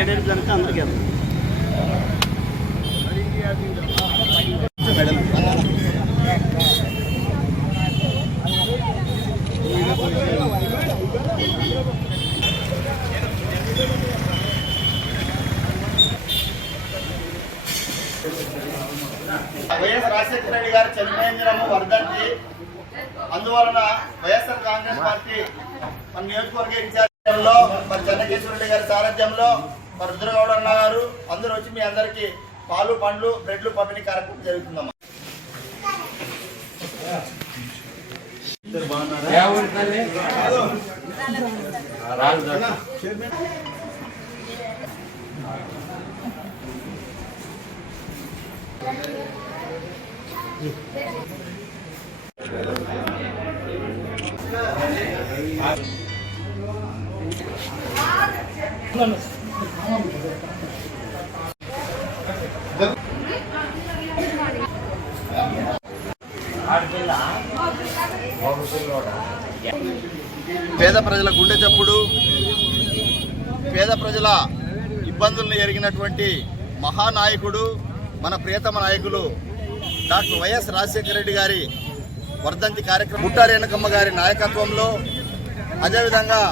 Aided జరిగితే అందరికీ YS Rajasekhara Reddy గారు చనిపోయిన వర్ధంతి అందువలన వైఎస్ఆర్ కాంగ్రెస్ పార్టీ మన నియోజకవర్గ ఇన్ఛార్జిలో మరి చెన్నకేశ్వర రెడ్డి గారి సారథ్యంలో మరి రుద్రగౌడ అన్న గారు అందరూ వచ్చి మీ అందరికి పాలు పండ్లు బ్రెడ్లు పంపిణీ కార్యక్రమం జరుగుతుందమ్మా. పేద ప్రజల గుండె చప్పుడు, పేద ప్రజల ఇబ్బందులను ఎరిగినటువంటి మహానాయకుడు మన ప్రియతమ నాయకులు డాక్టర్ వైఎస్ రాజశేఖర రెడ్డి గారి వర్ధంతి కార్యక్రమం బుట్టా రేణుకమ్మ గారి నాయకత్వంలో, అదేవిధంగా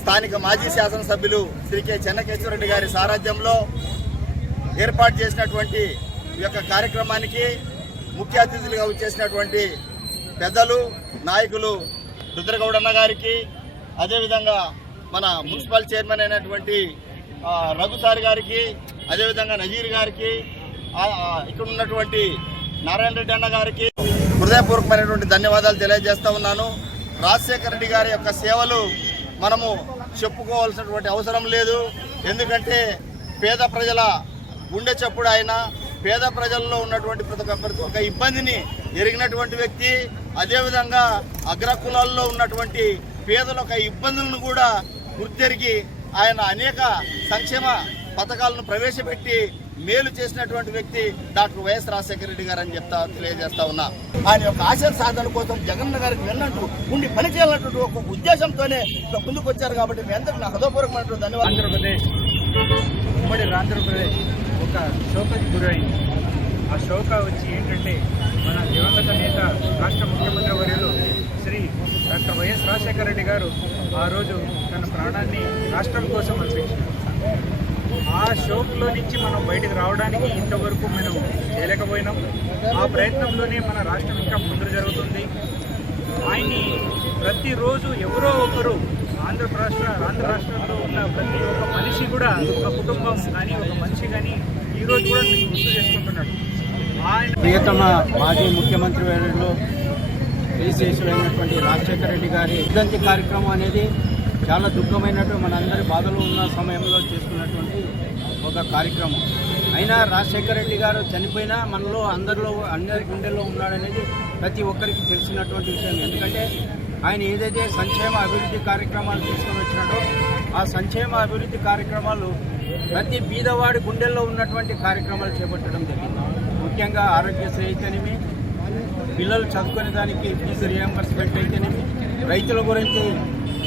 స్థానిక మాజీ శాసనసభ్యులు శ్రీ కె చెన్నకేశ్వర రెడ్డి గారి సారథ్యంలో ఏర్పాటు చేసినటువంటి ఈ యొక్క కార్యక్రమానికి ముఖ్య అతిథులుగా వచ్చేసినటువంటి పెద్దలు నాయకులు రుద్రగౌడన్న గారికి, అదేవిధంగా మన మున్సిపల్ చైర్మన్ అయినటువంటి రఘుసారి గారికి, అదేవిధంగా నజీర్ గారికి, ఇక్కడ ఉన్నటువంటి నారాయణ రెడ్డి అన్న గారికి హృదయపూర్వకమైనటువంటి ధన్యవాదాలు తెలియజేస్తా ఉన్నాను. రాజశేఖర రెడ్డి గారి యొక్క సేవలు మనము చెప్పుకోవాల్సినటువంటి అవసరం లేదు. ఎందుకంటే పేద ప్రజల గుండె చప్పుడు ఆయన, పేద ప్రజల్లో ఉన్నటువంటి ప్రతి ఒక్క ఇబ్బందిని ఎరిగినటువంటి వ్యక్తి. అదేవిధంగా అగ్రకులాల్లో ఉన్నటువంటి పేదల యొక్క ఇబ్బందులను కూడా గుర్తెరిగి ఆయన అనేక సంక్షేమ పథకాలను ప్రవేశపెట్టి మేలు చేసినటువంటి వ్యక్తి డాక్టర్ వైఎస్ రాజశేఖర రెడ్డి గారు అని తెలియజేస్తా ఉన్నా. ఆయన యొక్క ఆశయ సాధన కోసం జగన్ గారికి వెళ్ళినట్టు ఉండి పనిచేయాలన్నటువంటి ఒక ఉద్దేశంతోనే ముందుకు వచ్చారు. కాబట్టి మీ అందరికీ నా హృదయపూర్వకమైనటువంటి ధన్యవాదాలు. ఆంధ్రప్రదేశ్, ఉమ్మడి ఆంధ్రప్రదేశ్ ఒక శోకకి గురైంది. ఆ శోక వచ్చి ఏంటంటే మన దివంగత నేత రాష్ట్ర ముఖ్యమంత్రి వర్యులు శ్రీ డాక్టర్ వైఎస్ రాజశేఖర రెడ్డి గారు ఆ రోజు తన ప్రాణాన్ని రాష్ట్రం కోసం అర్పించారు. ఆ షోక్లో నుంచి మనం బయటకు రావడానికి ఇంతవరకు మనం చేయలేకపోయినాం. ఆ ప్రయత్నంలోనే మన రాష్ట్రం ఇంకా ముందు జరుగుతుంది. ఆయన్ని ప్రతిరోజు ఎవరో ఒకరు ఆంధ్ర రాష్ట్రంలో ఉన్న ప్రతి ఒక్క మనిషి కూడా, ఒక కుటుంబం కానీ ఒక మనిషి కానీ ఈరోజు కూడా గుర్తు చేసుకుంటున్నాడు. ఆయన ప్రియతమ మాజీ ముఖ్యమంత్రి వర్యులు శ్రీశేషులైనటువంటి రాజశేఖర రెడ్డి గారి వర్ధంతి కార్యక్రమం అనేది చాలా దుఃఖమైనటువంటి మనందరి బాధలు ఉన్న సమయంలో చేసుకున్నటువంటి ఒక కార్యక్రమం. అయినా రాజశేఖర రెడ్డి గారు చనిపోయినా మనలో అందరి గుండెల్లో ఉన్నాడనేది ప్రతి ఒక్కరికి తెలిసినటువంటి విషయం. ఎందుకంటే ఆయన ఏదైతే సంక్షేమ అభివృద్ధి కార్యక్రమాలు తీసుకొని వచ్చినాడో ఆ సంక్షేమ అభివృద్ధి కార్యక్రమాలు ప్రతి బీదవాడి గుండెల్లో ఉన్నటువంటి కార్యక్రమాలు చేపట్టడం జరిగింది. ముఖ్యంగా ఆరోగ్యశ్రీ అయితేనేమి, పిల్లలు చదువుకునే దానికి ఫీజు రియంబర్స్మెంట్ అయితేనేమి, రైతుల గురించి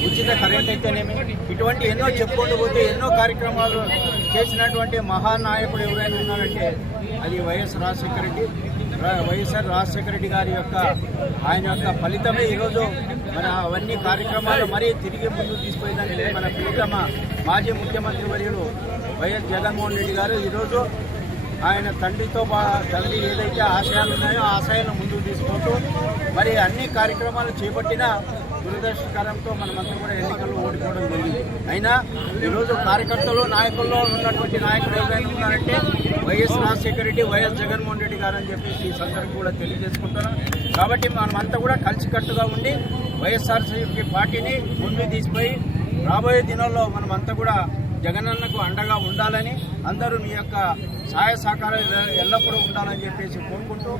ఉచిత కరెంట్ అయితేనేమి, ఇటువంటి ఎన్నో చెప్పుకుంటూ పోతే ఎన్నో కార్యక్రమాలు చేసినటువంటి మహానాయకుడు ఎవరైనా ఉన్నారంటే అది వైఎస్ఆర్ రాజశేఖర రెడ్డి గారి యొక్క ఆయన యొక్క ఫలితమే ఈరోజు మన అవన్నీ కార్యక్రమాలు మరీ తిరిగి ముందుకు తీసుకుపోయేదానికి మన ప్రియతమ మాజీ ముఖ్యమంత్రి వర్యులు వైఎస్ జగన్మోహన్ రెడ్డి గారు ఈరోజు ఆయన తండ్రి ఏదైతే ఆశయాలు ఉన్నాయో ఆ ఆశయాలను ముందుకు తీసుకుంటూ మరి అన్ని కార్యక్రమాలు చేపట్టిన దురదృష్టకరంతో మనమంతా కూడా ఎన్నికల్లో ఓడిపోవడం జరిగింది. అయినా ఈరోజు కార్యకర్తలు నాయకుల్లో ఉన్నటువంటి నాయకుడు ఎవరైనా ఉన్నారంటే వైఎస్ రాజశేఖర రెడ్డి, వైఎస్ జగన్మోహన్ రెడ్డి గారు అని చెప్పేసి ఈ సందర్భంగా కూడా తెలియజేసుకుంటున్నాం. కాబట్టి మనమంతా కూడా కలిసికట్టుగా ఉండి వైఎస్ఆర్సీపీ పార్టీని ముందుకు తీసుకుపోయి రాబోయే దినాల్లో మనమంతా కూడా జగనన్నకు అండగా ఉండాలని, అందరూ మీ యొక్క సహాయ సహకారాలు ఎల్లప్పుడూ ఉండాలని చెప్పేసి కోరుకుంటూ